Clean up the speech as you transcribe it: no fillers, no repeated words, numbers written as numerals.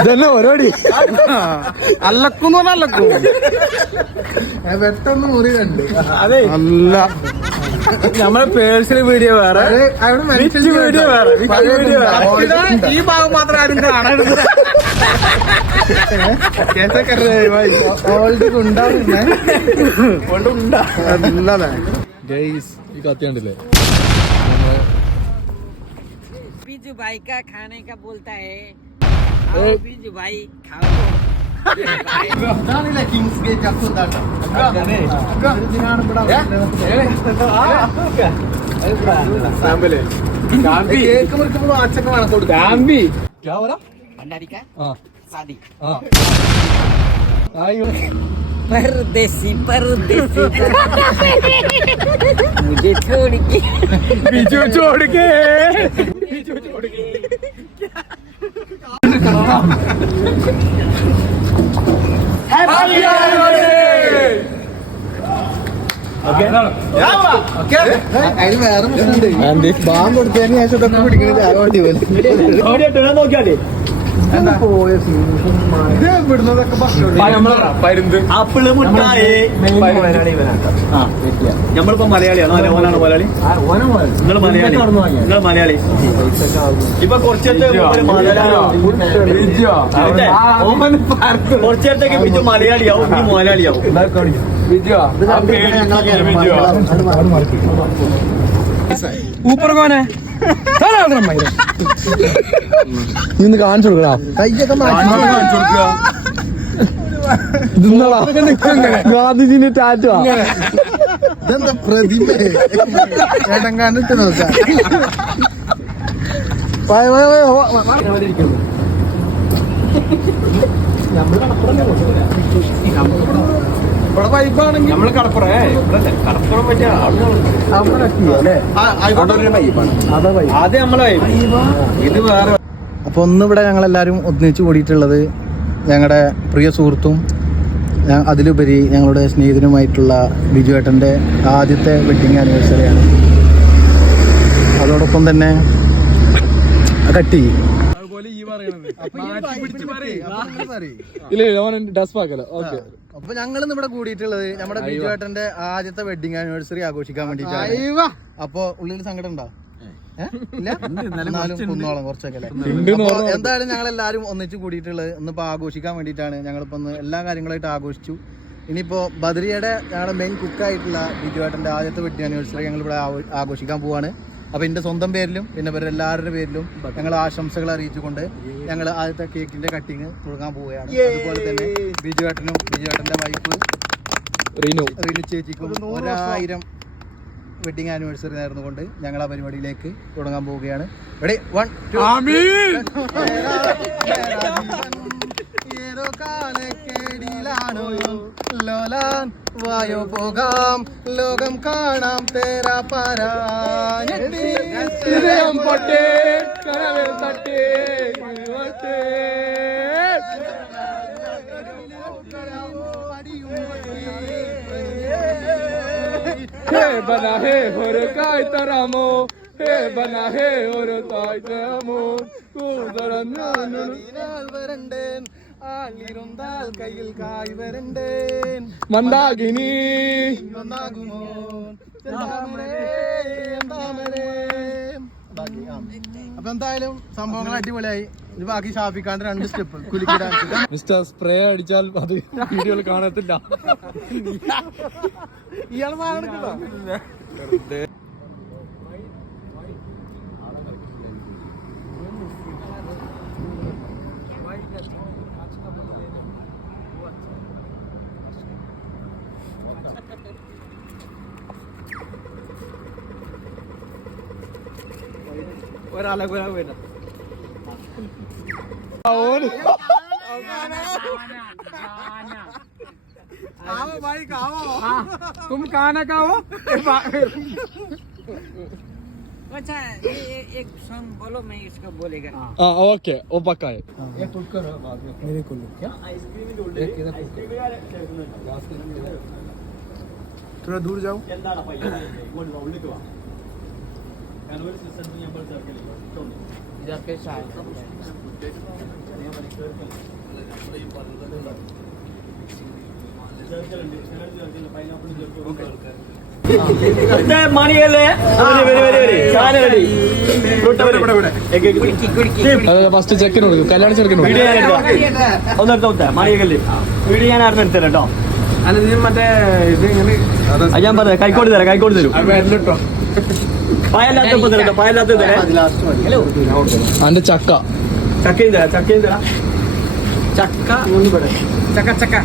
ഇതന്നെ ഓരോടി അല്ലക്കുന്നു അല്ലക്കും പെട്ടെന്ന് മുറി കണ്ട്. അതെ അല്ല നമ്മളെ പേഴ്സണൽ വീഡിയോ വേറെ, വീഡിയോ വേറെ. ഈ ഭാഗം മാത്രം ആരും കാണരുത്. ഈ കത്തി കണ്ടില്ലേ? बीजू भाई का खाने का बोलता है, आओ बीजू भाई खाओ. കിങ്സ് ഗേറ്റ് അസുഖാണ്. കേക്ക് മുറിക്കുമ്പോൾ അച്ഛക്ക് വേണം കൊടുക്കാം. भंडारी का शादी. आयो परदेसी परदेसी मुझे छोड़ के बीजू छोड़ के അതിന് വേറെ പ്രശ്നമുണ്ട്. ബാങ്ക് കൊടുത്തതിന് ശേഷം ഇതൊക്കെ പിടിക്കണത് ആരോടി പോലെ പോയ ഇവിടുന്നതൊക്കെ ആപ്പിള് മുട്ടായി. നമ്മളിപ്പോ മലയാളിയാണോ? ഓനാണ് മലയാളി? നിങ്ങൾ മലയാളി? നിങ്ങൾ മലയാളി? ഇപ്പൊ കുറച്ചേരത്തേക്ക് പിന്നെ മലയാളിയാവും, ഇനി മലയാളിയാവും. ऊपर कौन है? നിന്ന് കാണിച്ചു കൊടുക്കടാ. കൈയൊക്കെ ഗാന്ധിജിന്റെ ടാറ്റോ ഇതെന്താ പ്രതിമ ചേട്ടൻ കണ്ടിട്ട് നോക്കാം. ഇവിടെ വൈബാണെങ്കിൽ നമ്മള് കടപ്പുറം കടപ്പുറം പറ്റിയ അത് നമ്മളെ ഇത് വേറെ. അപ്പൊ ഒന്നിവിടെ ഞങ്ങളെല്ലാരും ഒന്നിച്ചു കൂടിയിട്ടുള്ളത് ഞങ്ങളുടെ പ്രിയ സുഹൃത്തും അതിലുപരി ഞങ്ങളുടെ സ്നേഹിതനുമായിട്ടുള്ള ബിജു ഏട്ടൻ്റെ ആദ്യത്തെ വെഡിങ് ആനിവേഴ്സറിയാണ്. അതോടൊപ്പം തന്നെ കട്ടി അപ്പൊ ഞങ്ങൾ ഇവിടെ കൂടിയിട്ടുള്ളത് നമ്മുടെ ബിജു ഏട്ടന്റെ ആദ്യത്തെ വെഡിങ് ആനിവേഴ്സറി ആഘോഷിക്കാൻ വേണ്ടിട്ടാണ്. അപ്പൊ ഉള്ളിൽ സങ്കടം ഉണ്ടോ? കുന്നോളം കുറച്ചൊക്കെ അല്ലേ. എന്തായാലും ഞങ്ങൾ എല്ലാരും ഒന്നിച്ച് കൂടിയിട്ടുള്ളത് ഇന്നിപ്പോ ആഘോഷിക്കാൻ വേണ്ടിയിട്ടാണ്. ഞങ്ങളിപ്പോ എല്ലാ കാര്യങ്ങളായിട്ട് ആഘോഷിച്ചു. ഇനിയിപ്പോ ബദ്രിയുടെ ഞങ്ങളുടെ മെയിൻ കുക്കായിട്ടുള്ള ബിജു ഏട്ടന്റെ ആദ്യത്തെ വെഡിങ് ആനിവേഴ്സറി ഞങ്ങൾ ഇവിടെ ആഘോഷിക്കാൻ പോവാണ്. അപ്പൊ എന്റെ സ്വന്തം പേരിലും പിന്നെ ഇവരുടെ എല്ലാവരുടെ പേരിലും ഞങ്ങൾ ആശംസകൾ അറിയിച്ചുകൊണ്ട് ഞങ്ങൾ ആദ്യത്തെ കേക്കിന്റെ കട്ടിങ് തുടങ്ങാൻ പോവുകയാണ്. അതുപോലെ തന്നെ ബിജു ഏട്ടനും ബിജു ഏട്ടന്റെ വൈഫ് റീനു ചേച്ചിക്കും 1000 വെഡിങ് ആനിവേഴ്സറി നേർന്നുകൊണ്ട് ഞങ്ങൾ ആ പരിപാടിയിലേക്ക് തുടങ്ങാൻ പോവുകയാണ്. റെഡി 1 2 ഏതോ കാലക്കേടിയിലാണോ ലോലാൻ വായോ പോകാം ലോകം കാണാം തേരാ പാരായം പൊട്ടേ കരവേ തട്ടേ हे बना है और काय तरामो हे बना है और काय तरामो വരണ്ടേൻ ആളിരുന്നാൽ കയ്യിൽ കായ് വരണ്ടേൻ മന്ദാകിനി ഒന്നാകുമോ അപ്പൊ എന്തായാലും സംഭവങ്ങൾ അടിപൊളിയായി. ഇത് ബാക്കി ഷാഫിക്കാണ്ട് 2 സ്റ്റെപ്പ് കുലുക്കിടാൻ മിസ്റ്റർ സ്പ്രേ അടിച്ചാൽ അത് വീഡിയോയിൽ കാണത്തില്ല. ഇയാൾ ഒരാളെ വേണ്ട आओ भाई खाओ. तुम खाना खाओ. अच्छा एक सॉन्ग बोलो, मैं इसको बोलेगा. हाँ ओके वो पक्का है. ये कुछ करो मेरे को क्या थोड़ा दूर जाओ. इधर पे शायद മാണിയല്ലേ ഫസ്റ്റ് ചെക്കൻ കൊടുക്കും കല്യാണ ചെറുക്കൻ വീഡിയോ ഞാൻ ഒന്നെടുത്ത മാണിയല്ലേ വീഡിയോ ഞാൻ ആയിരുന്നു എടുത്തരാം കേട്ടോ. അല്ല നീ മറ്റേ ഇത് ഇങ്ങനെ അത് ഞാൻ പറയാം കൈക്കോട് തരാം കൈക്കോട് തരും വരലിട്ടോ പായല്ലാത്തപ്പോ തരാം പായല്ലാത്ത തരാം അതിന്റെ ചക്ക ചക്കയും തരാം ചക്കയും തരാം चक्का चक्का चक्का